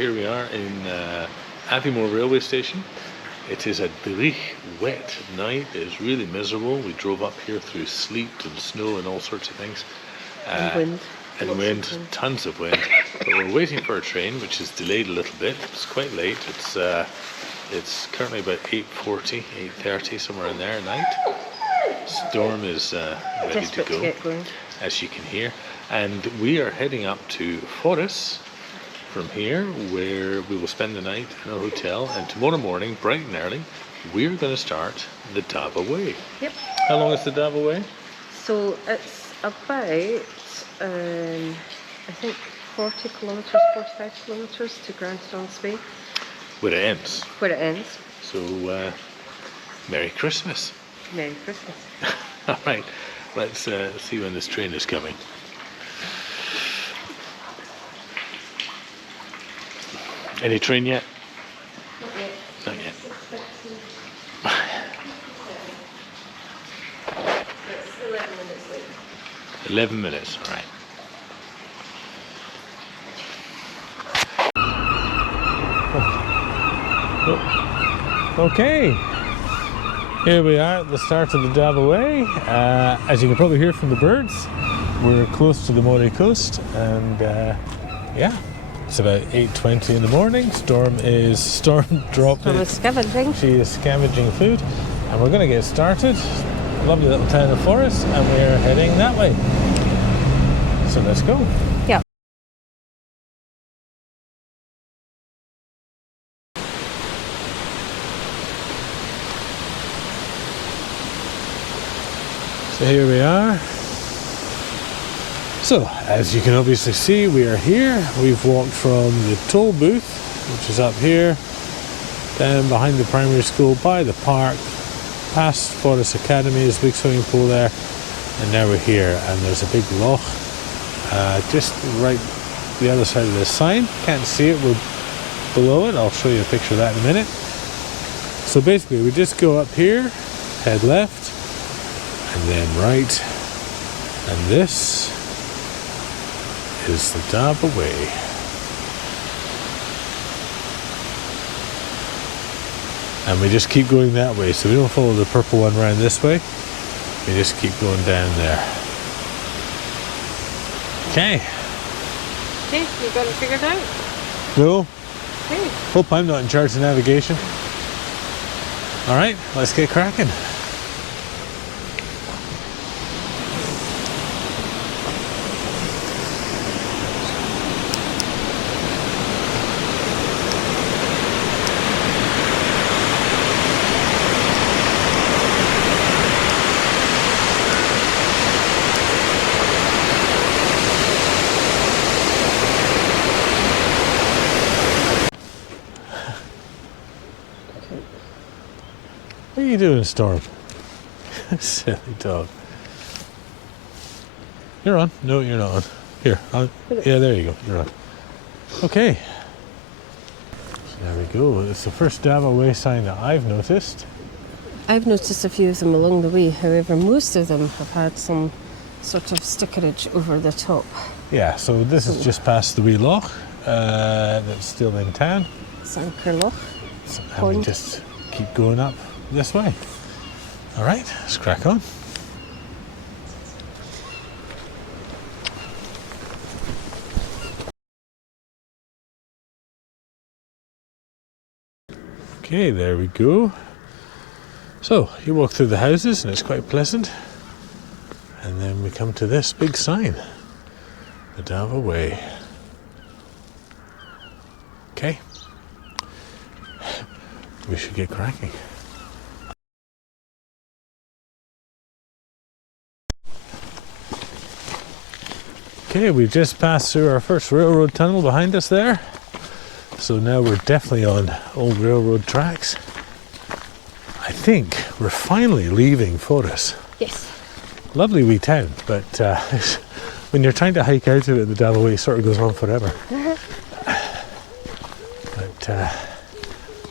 here we are in Aviemore railway station. It is a bleak, wet night. It is really miserable. We drove up here through sleet and snow and all sorts of things. And wind. And wind, tons of wind. But we're waiting for a train, which is delayed a little bit. It's quite late. It's currently about 8:40, 8:30, somewhere in there at night. Storm is ready to go, get going, as you can hear. And we are heading up to Forres from here, where we will spend the night in a hotel. And tomorrow morning, bright and early, we're going to start the Dava Way. Yep. How long is the Dava Way? So it's about, I think, 40 kilometres, 45 kilometres to Grandstone-Spey. Where it ends. Where it ends. So, Merry Christmas. Merry Christmas. All right, let's see when this train is coming. Any train yet? Not yet. Not yet. It's 11 minutes late. 11 minutes, all right. Okay, here we are at the start of the Dava Way. As you can probably hear from the birds, we're close to the Moray coast, and yeah, it's about 8:20 in the morning. Storm dropped. Storm is scavenging. She is scavenging food, and we're going to get started. Lovely little town of Forres, and we're heading that way. So let's go. Yeah. So here we are. So, as you can obviously see, we are here. We've walked from the toll booth, which is up here, down behind the primary school, by the park, past Forres Academy, there's a big swimming pool there, and now we're here, and there's a big loch just right the other side of this sign. Can't see it, we're below it. I'll show you a picture of that in a minute. So basically, we just go up here, head left, and then right, and this is the Dava Way. And we just keep going that way, so we don't follow the purple one around this way, we just keep going down there. Okay. Okay, you got it figured out? No. Okay. Hope I'm not in charge of navigation. Alright, let's get cracking. What are you doing, Storm? Silly dog. You're on. No, you're not on. Here. Yeah, there you go. You're on. Okay. So there we go. It's the first Dava Way sign that I've noticed. I've noticed a few of them along the way. However, most of them have had some sort of stickerage over the top. Yeah, so this is just past the wee loch that's still in town. Sanker Loch. And we just keep going up this way. All right, let's crack on. Okay, there we go. So you walk through the houses and it's quite pleasant, and then we come to this big sign, the Dava Way. Okay, we should get cracking. Okay, we've just passed through our first railroad tunnel behind us there. So now we're definitely on old railroad tracks. I think we're finally leaving Forres. Yes. Lovely wee town, but when you're trying to hike out of it, the Dava Way sort of goes on forever. But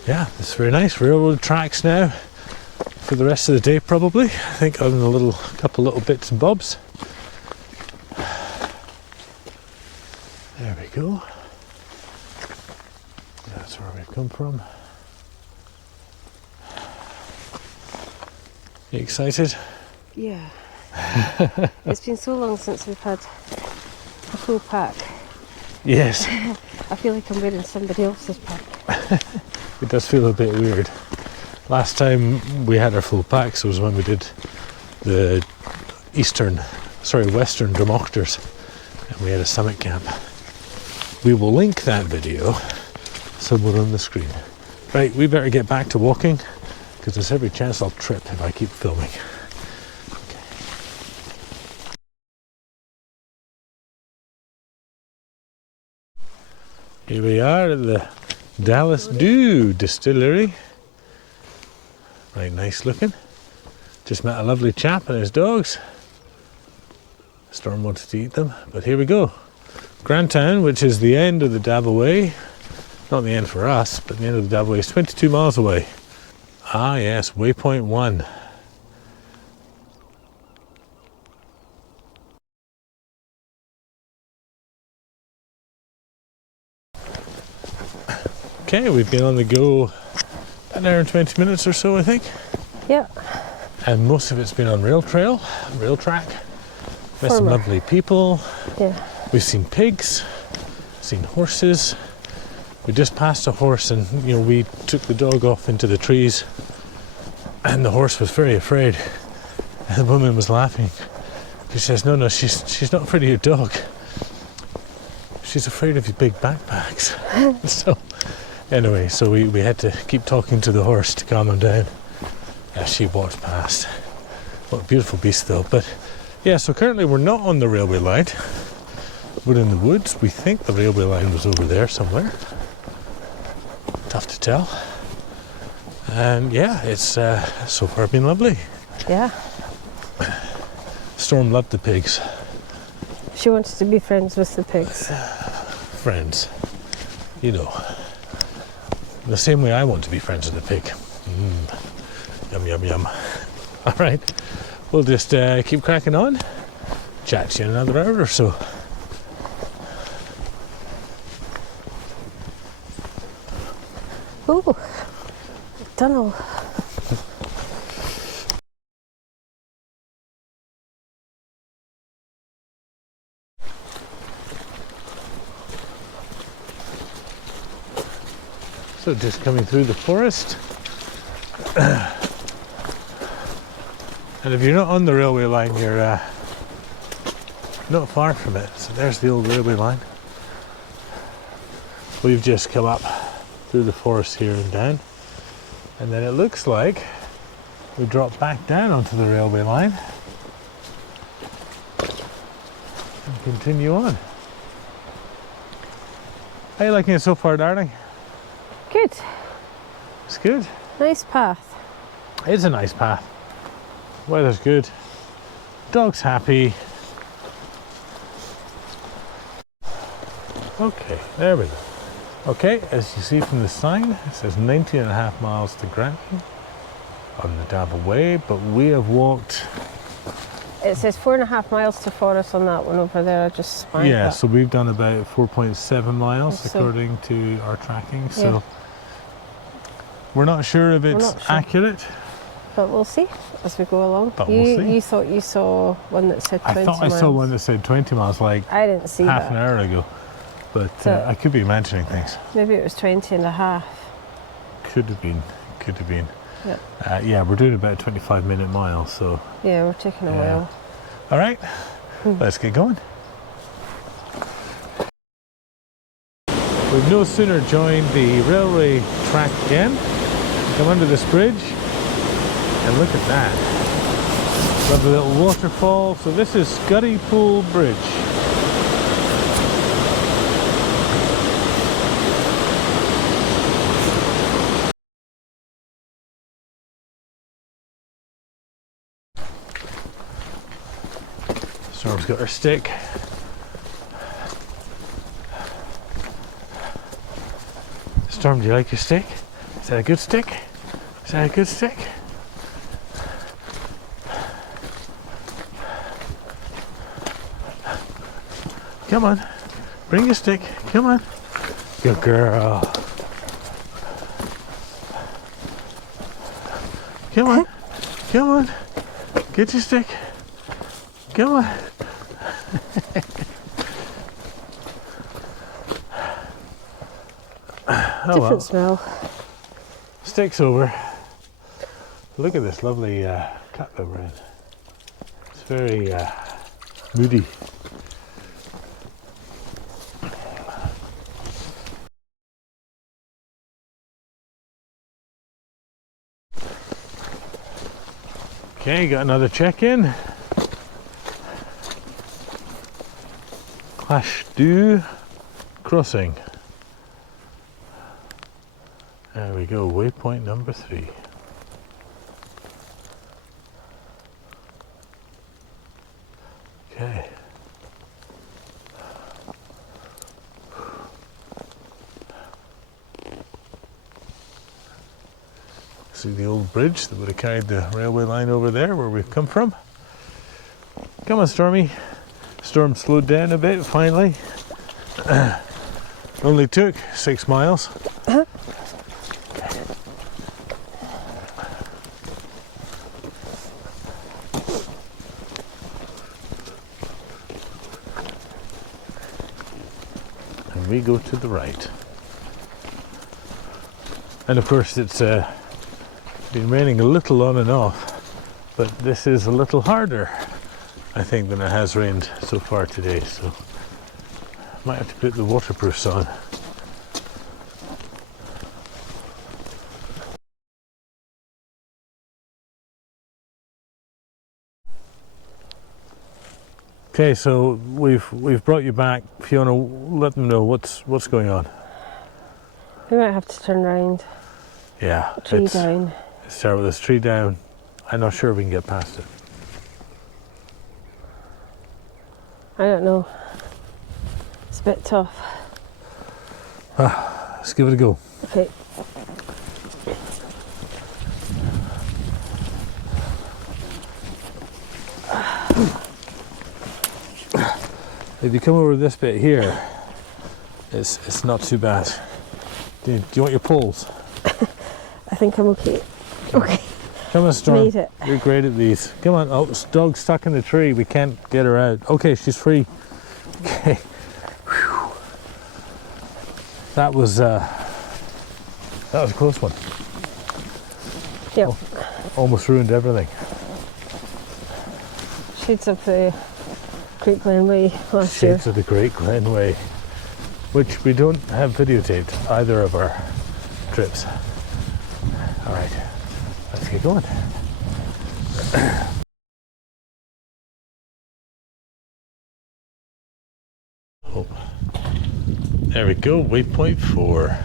yeah, it's very nice. Railroad tracks now for the rest of the day probably. I think on a couple little bits and bobs. There we go. come from. You excited? Yeah. It's been so long since we've had a full pack. Yes. I feel like I'm wearing somebody else's pack. It does feel a bit weird. Last time we had our full packs was when we did the Western Dromoctors, and we had a summit camp. We will link that video somewhere on the screen. Right, we better get back to walking because there's every chance I'll trip if I keep filming. Here we are at the Dallas Dew Distillery. Right, nice looking. Just met a lovely chap and his dogs. Storm wanted to eat them, but here we go. Grantown, which is the end of the Dava Way. Not the end for us, but the end of the Dava Way is 22 miles away. Ah yes, waypoint 1. Okay, we've been on the go an hour and 20 minutes or so, I think. Yeah. And most of it's been on rail track. Met some lovely people. Yeah. We've seen pigs, seen horses. We just passed a horse and, we took the dog off into the trees and the horse was very afraid. And the woman was laughing. She says, no, she's not afraid of your dog. She's afraid of your big backpacks. So, anyway, so we had to keep talking to the horse to calm him down as she walked past. What a beautiful beast though. But yeah, so currently we're not on the railway line. We're in the woods. We think the railway line was over there somewhere. Tough to tell. And yeah, it's so far been lovely. Yeah. Storm loved the pigs. She wanted to be friends with the pigs. Friends. The same way I want to be friends with a pig. Yum, yum, yum. All right. We'll just keep cracking on. Chat to you in another hour or so. Ooh, tunnel. So just coming through the forest. And if you're not on the railway line, you're not far from it. So there's the old railway line. We've just come up through the forest here and down. And then it looks like we drop back down onto the railway line and continue on. How are you liking it so far, darling? Good. It's good. Nice path. It's a nice path. Weather's good. Dog's happy. Okay, there we go. Okay, as you see from the sign, it says 19.5 miles to Granton on the Dava Way, but we have walked... It says 4.5 miles to Forest on that one over there. I just spied Yeah, that. so we've done about 4.7 miles So- according to our tracking, so Yeah. we're not sure if it's not sure. accurate. But we'll see as we go along. But we'll see. You thought you saw one that said 20 I thought I miles. saw one that said 20 miles like I didn't see half that. an hour ago, but So- I could be imagining things. Maybe it was 20 and a half. Could have been. Yeah. Yeah, we're doing about a 25-minute mile, so... Yeah, we're taking a Yeah. while. All right, let's get going. We've no sooner joined the railway track again, come under this bridge, and look at that. Lovely little waterfall. So this is Scuddy Pool Bridge. Storm's got her stick. Storm, do you like your stick? Is that a good stick? Is that a good stick? Come on, bring your stick. Come on. Good girl. Come on. Come on. Get your stick. Come on. Oh, Different well. smell. Stick's over. Look at this lovely cut that we're in. It's very moody. Okay, got another check-in. Clash Du Crossing. There we go, waypoint number 3. Okay. See the old bridge that would have carried the railway line over there where we've come from. Come on, Stormy. Storm slowed down a bit finally. Only took 6 miles. And we go to the right. And of course it's been raining a little on and off, but this is a little harder, I think, than it has rained so far today, so might have to put the waterproofs on. Okay, so we've brought you back. Fiona, let them know what's going on. We might have to turn round. Yeah, Tree down. Start with this tree down. I'm not sure we can get past it. I don't know. It's a bit tough. Let's give it a go. Okay. If you come over this bit here, it's not too bad. Do you want your poles? I think I'm okay. Okay. Come on, Storm. Made it. You're great at these. Come on. Oh, this dog's stuck in the tree. We can't get her out. Okay, she's free. Okay. Whew. That was a close one. Yep. Oh, almost ruined everything. Shades of the Great Glen Way last year. Shades of the Great Glen Way, which we don't have videotaped either of our trips. All right, let's get going. Oh, there we go, waypoint 4,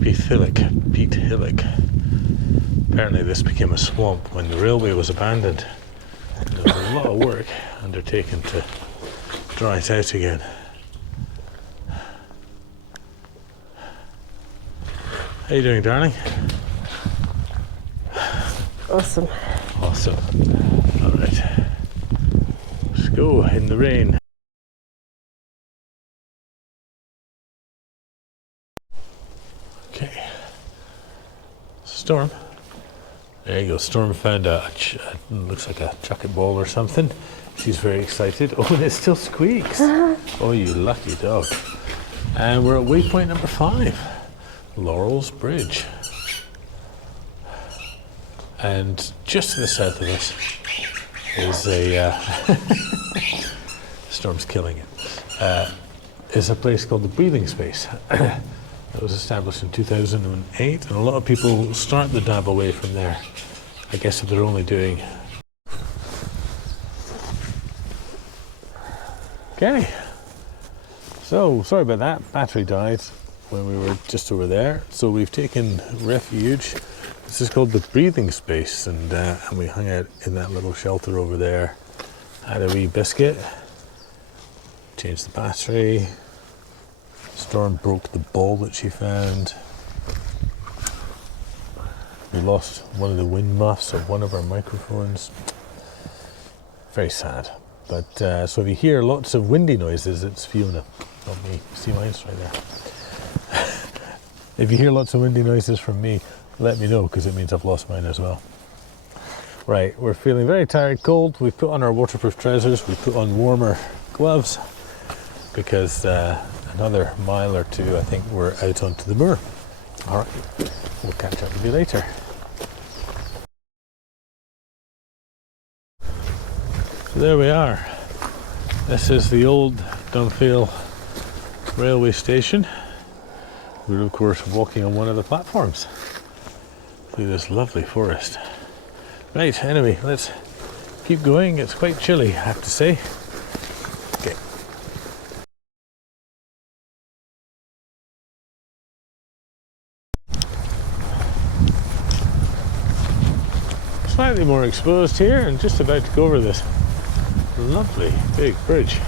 Peat Hillock. Apparently this became a swamp when the railway was abandoned. There was a lot of work undertaken to dry it out again. How you doing, darling? Awesome. Awesome. All right. Let's go in the rain. Okay. Storm. There you go. Storm found looks like a chucket ball or something. She's very excited. Oh, and it still squeaks. Oh, you lucky dog. And we're at waypoint number 5, Laurel's Bridge. And just to the south of us is a Storm's killing it. Is a place called the Breathing Space. It was established in 2008, and a lot of people start the Dava Way from there. I guess if they're only doing. Okay. So sorry about that. Battery died when we were just over there. So we've taken refuge. This is called the Breathing Space, and we hung out in that little shelter over there. Had a wee biscuit. Changed the battery. Storm broke the ball that she found. We lost one of the wind muffs of one of our microphones. Very sad. But so if you hear lots of windy noises, it's Fiona, not me. See mine right there. If you hear lots of windy noises from me, let me know, because it means I've lost mine as well. Right, we're feeling very tired, cold. We put on our waterproof trousers, we put on warmer gloves because another mile or two, I think we're out onto the moor. All right, we'll catch up with you later. So there we are. This is the old Dunphail railway station. We're of course walking on one of the platforms through this lovely forest. Right, anyway, let's keep going. It's quite chilly, I have to say. Okay. Slightly more exposed here and just about to go over this lovely big bridge.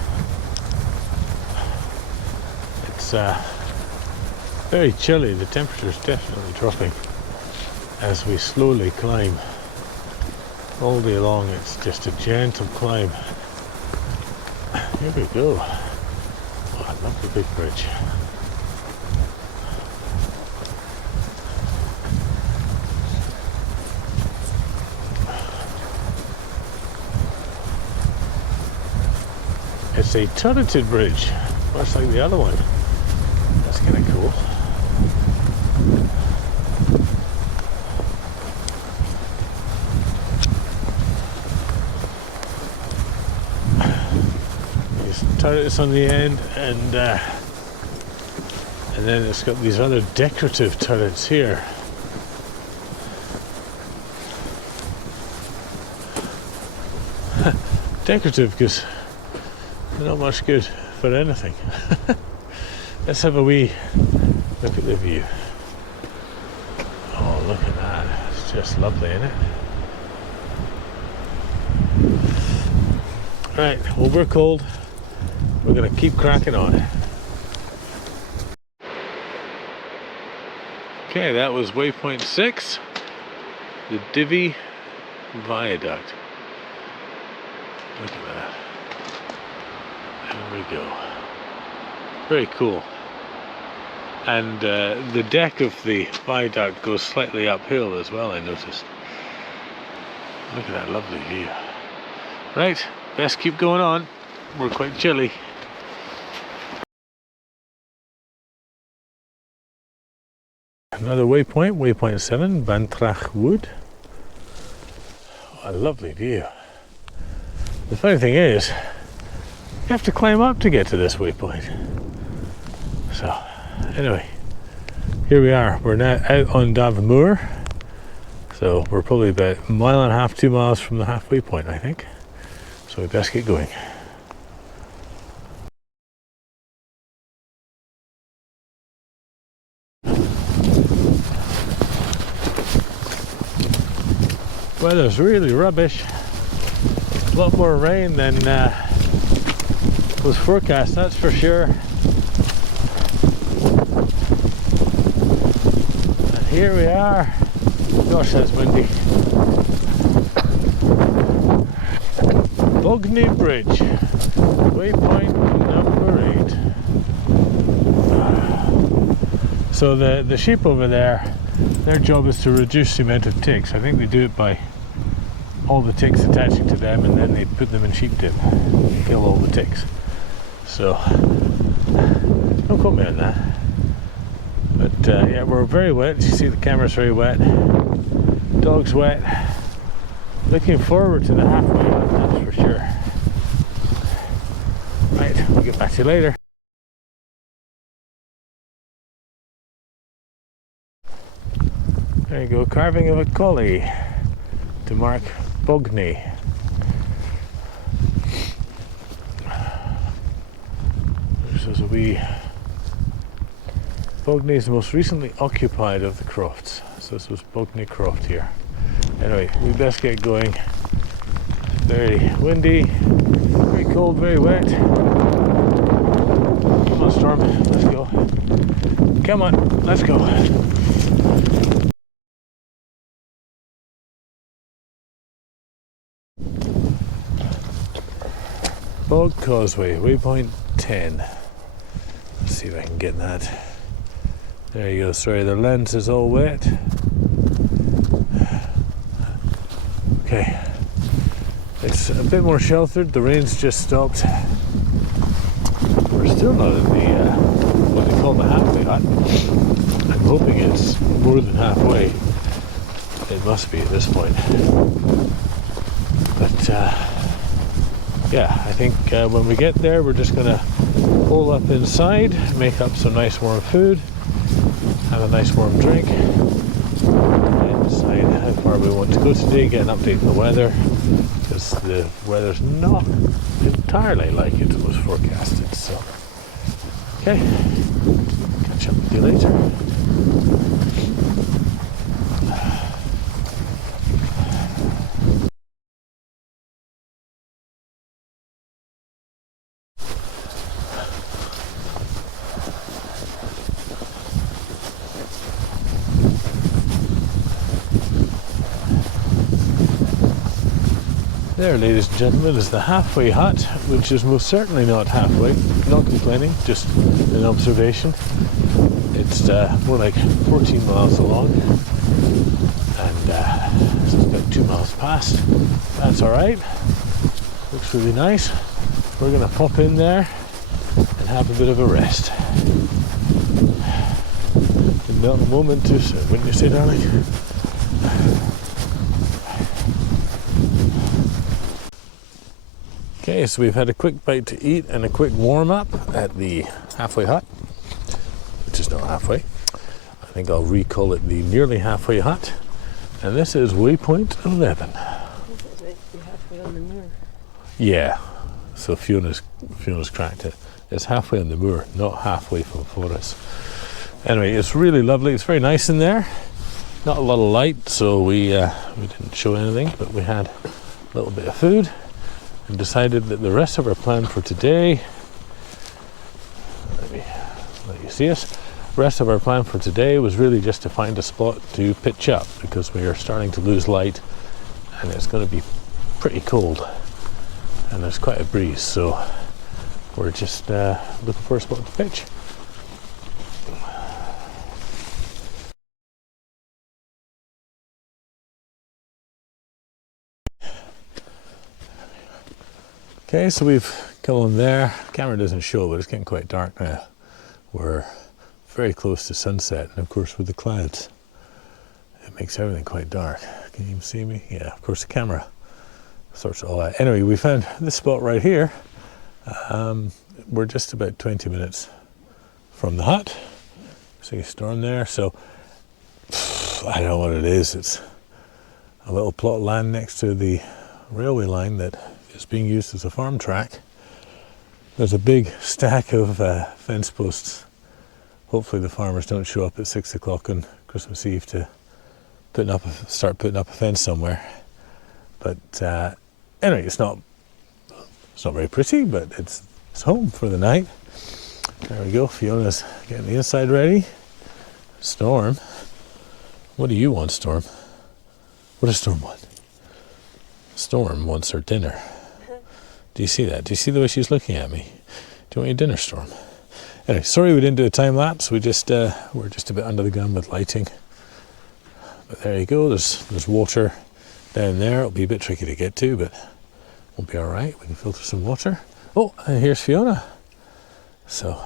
It's very chilly. The temperature is definitely dropping as we slowly climb all day long. It's just a gentle climb. Here we go. Oh, I love the big bridge. It's a turreted bridge, much like the other one. That's kind of cool. These turrets on the end, and then it's got these other decorative turrets here. Decorative because they're not much good for anything. Let's have a wee look at the view. Oh, look at that. It's just lovely, isn't it? Right, well, we're cold. We're going to keep cracking on. Okay, that was waypoint 6, the Dava Viaduct. Look at that. There we go. Very cool. And the deck of the viaduct goes slightly uphill as well, I noticed. Look at that lovely view. Right, best keep going on. We're quite chilly. Another waypoint, waypoint 7, Bantrach Wood. Oh, a lovely view. The funny thing is, you have to climb up to get to this waypoint. So, anyway, here we are. We're now out on Dava Moor. So we're probably about a mile and a half, 2 miles from the halfway point, I think. So we best get going. Weather's really rubbish. A lot more rain than was forecast, that's for sure. And here we are. Gosh, that's windy. Bogney Bridge, waypoint number 8. So the sheep over there, their job is to reduce the amount of ticks. I think they do it by all the ticks attaching to them, and then they put them in sheep dip, kill all the ticks. So don't quote me on that. But yeah, we're very wet. You see the camera's very wet. Dog's wet. Looking forward to the halfway up, that's for sure. Right, we'll get back to you later. There you go, carving of a collie to mark Bogney. There's a wee. Bogney is the most recently occupied of the crofts. So this was Bogney Croft here. Anyway, we best get going. Very windy, very cold, very wet. Come on, Storm, let's go. Come on, let's go. Bog Causeway, waypoint 10. Let's see if I can get that. There you go. Sorry, the lens is all wet. Okay, it's a bit more sheltered. The rain's just stopped. We're still not in the what they call the halfway hut. I'm hoping it's more than halfway. It must be at this point. But yeah, I think when we get there, we're just gonna hole up inside, make up some nice warm food, have a nice warm drink, and decide how far we want to go today, get an update on the weather, because the weather's not entirely like it was forecasted. So, okay, catch up with you later. There, ladies and gentlemen, is the halfway hut, which is most certainly not halfway. Not complaining, just an observation. It's more like 14 miles along, and so it's about 2 miles past. That's all right. Looks really nice. We're going to pop in there and have a bit of a rest. Not a moment too soon, wouldn't you say, darling? Okay, so we've had a quick bite to eat and a quick warm-up at the halfway hut, which is not halfway. I think I'll recall it the nearly halfway hut. And this is waypoint 11. Halfway on the moor. Yeah, so Fiona's cracked it. It's halfway on the moor, not halfway from Forest. Anyway, it's really lovely. It's very nice in there. Not a lot of light, so we didn't show anything, but we had a little bit of food. And decided that the rest of our plan for today, let me let you see us, the rest of our plan for today was really just to find a spot to pitch up, because we are starting to lose light and it's going to be pretty cold and there's quite a breeze, so we're just looking for a spot to pitch. Okay, so we've come on there. The camera doesn't show, but it's getting quite dark now. We're very close to sunset, and of course with the clouds, it makes everything quite dark. Can you even see me? Yeah, of course the camera sorts all that. Anyway, we found this spot right here. We're just about 20 minutes from the hut. See a storm there, so I don't know what it is. It's a little plot of land next to the railway line that is being used as a farm track. There's a big stack of fence posts. Hopefully the farmers don't show up at 6 o'clock on Christmas Eve to start putting up a fence somewhere. But anyway, it's not very pretty, but it's home for the night. There we go. Fiona's getting the inside ready. Storm, what do you want, Storm? What does Storm want? Storm wants her dinner. Do you see that? Do you see the way she's looking at me? Do you want your dinner, Storm? Anyway, sorry we didn't do a time lapse. We're just a bit under the gun with lighting. But there you go. There's water down there. It'll be a bit tricky to get to, but we'll be all right. We can filter some water. Oh, and here's Fiona. So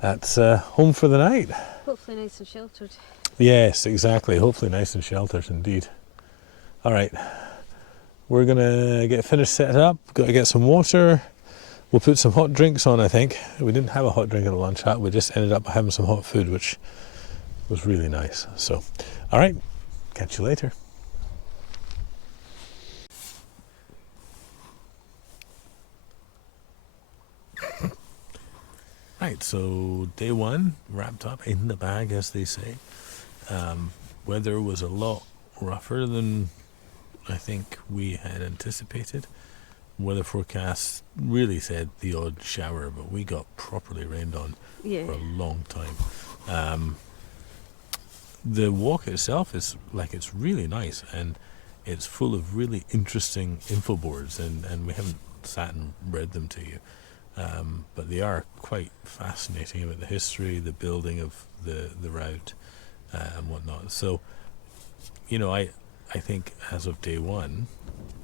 that's home for the night. Hopefully nice and sheltered. Yes, exactly. Hopefully nice and sheltered indeed. All right. We're going to get finished set up, got to get some water. We'll put some hot drinks on, I think. We didn't have a hot drink at the lunch hut, we just ended up having some hot food, which was really nice. So, all right, catch you later. Right, so day one, wrapped up in the bag, as they say. Weather was a lot rougher than I think we had anticipated. Weather forecast really said the odd shower, but we got properly rained on for a long time. The walk itself is it's really nice, and it's full of really interesting info boards, and we haven't sat and read them to you, but they are quite fascinating about the history, the building of the route, and whatnot. So, you know, I think as of day one,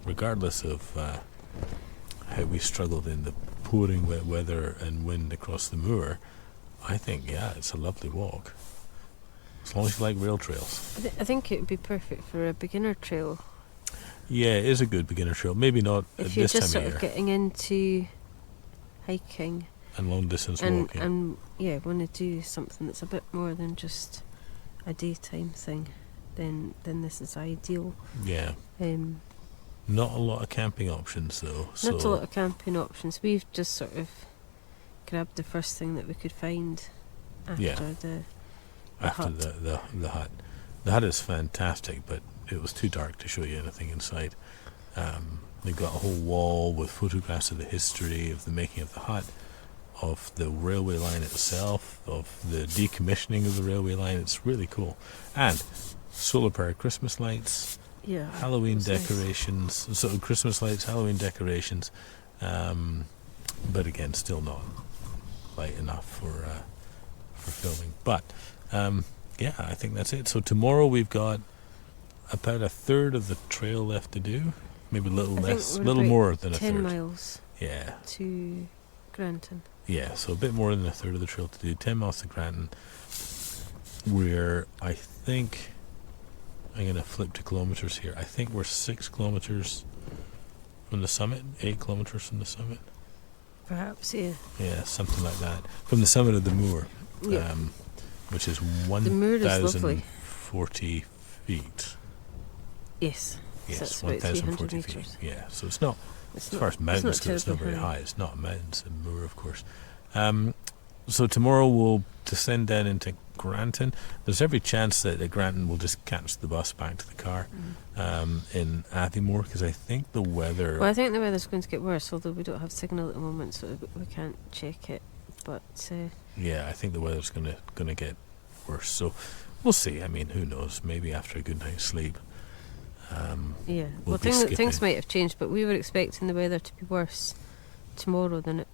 regardless of how we struggled in the pouring wet weather and wind across the moor, I think, yeah, it's a lovely walk. As long as you like rail trails. I think it would be perfect for a beginner trail. Yeah, it is a good beginner trail. Maybe not at If you're this just time sort of of year. getting into hiking And long distance and, walking. and yeah, want to do something that's a bit more than just a daytime thing, then this is ideal. Yeah. Um, Not a lot of camping options though. Not a lot of camping options. We've just sort of grabbed the first thing that we could find after Yeah. the After hut. the hut. The hut is fantastic, but it was too dark to show you anything inside. They've got a whole wall with photographs of the history of the making of the hut, of the railway line itself, of the decommissioning of the railway line. It's really cool. And solar powered Christmas lights, Yeah, Halloween it's nice. decorations, so Christmas lights, Halloween decorations, but again, still not light enough for filming. But yeah, I think that's it. So tomorrow we've got about a third of the trail left to do, maybe a little I think less, a we're little about more than a 10 third. miles Yeah, to Granton. yeah. So a bit more than a third of the trail to do. 10 miles to Granton. Where I think I'm going to flip to kilometres here. I think we're 6 kilometres from the summit, 8 kilometres from the summit. Perhaps, yeah. Yeah, something like that. From the summit of the moor, Yeah. which is The moor is lovely. 1,040 feet. Yes. Yes, So it's about 300 1,040 feet. metres. Yeah, so it's not, It's as not, far as mountains it's go, it's not terribly very high. It's not a mountain, it's a moor, of course. So tomorrow we'll descend down into Granton. There's every chance that at Granton we'll just catch the bus back to the car in Aviemore, because I think the weather... Well, I think the weather's going to get worse, although we don't have signal at the moment, so we can't check it. But yeah, I think the weather's going to get worse. So we'll see. I mean, who knows? Maybe after a good night's sleep. yeah, We'll well, be things skipping. might have changed, but we were expecting the weather to be worse tomorrow than it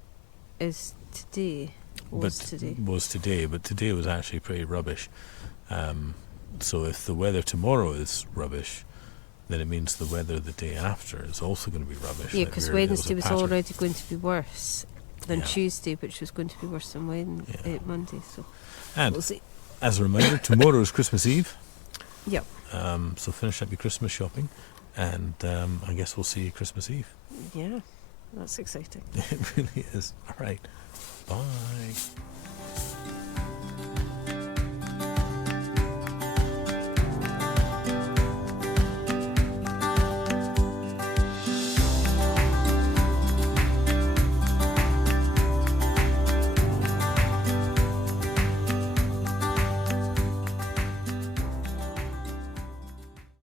is today. Was today, but today was actually pretty rubbish. So if the weather tomorrow is rubbish, then it means the weather the day after is also going to be rubbish. Yeah, like because there was a Wednesday was pattern. already going to be worse than Yeah. Tuesday, which was going to be worse than Monday. So And we'll see. as a reminder, tomorrow is Christmas Eve. Yep. So finish up your Christmas shopping, and I guess we'll see you Christmas Eve. Yeah, that's exciting. It really is. All right. Bye.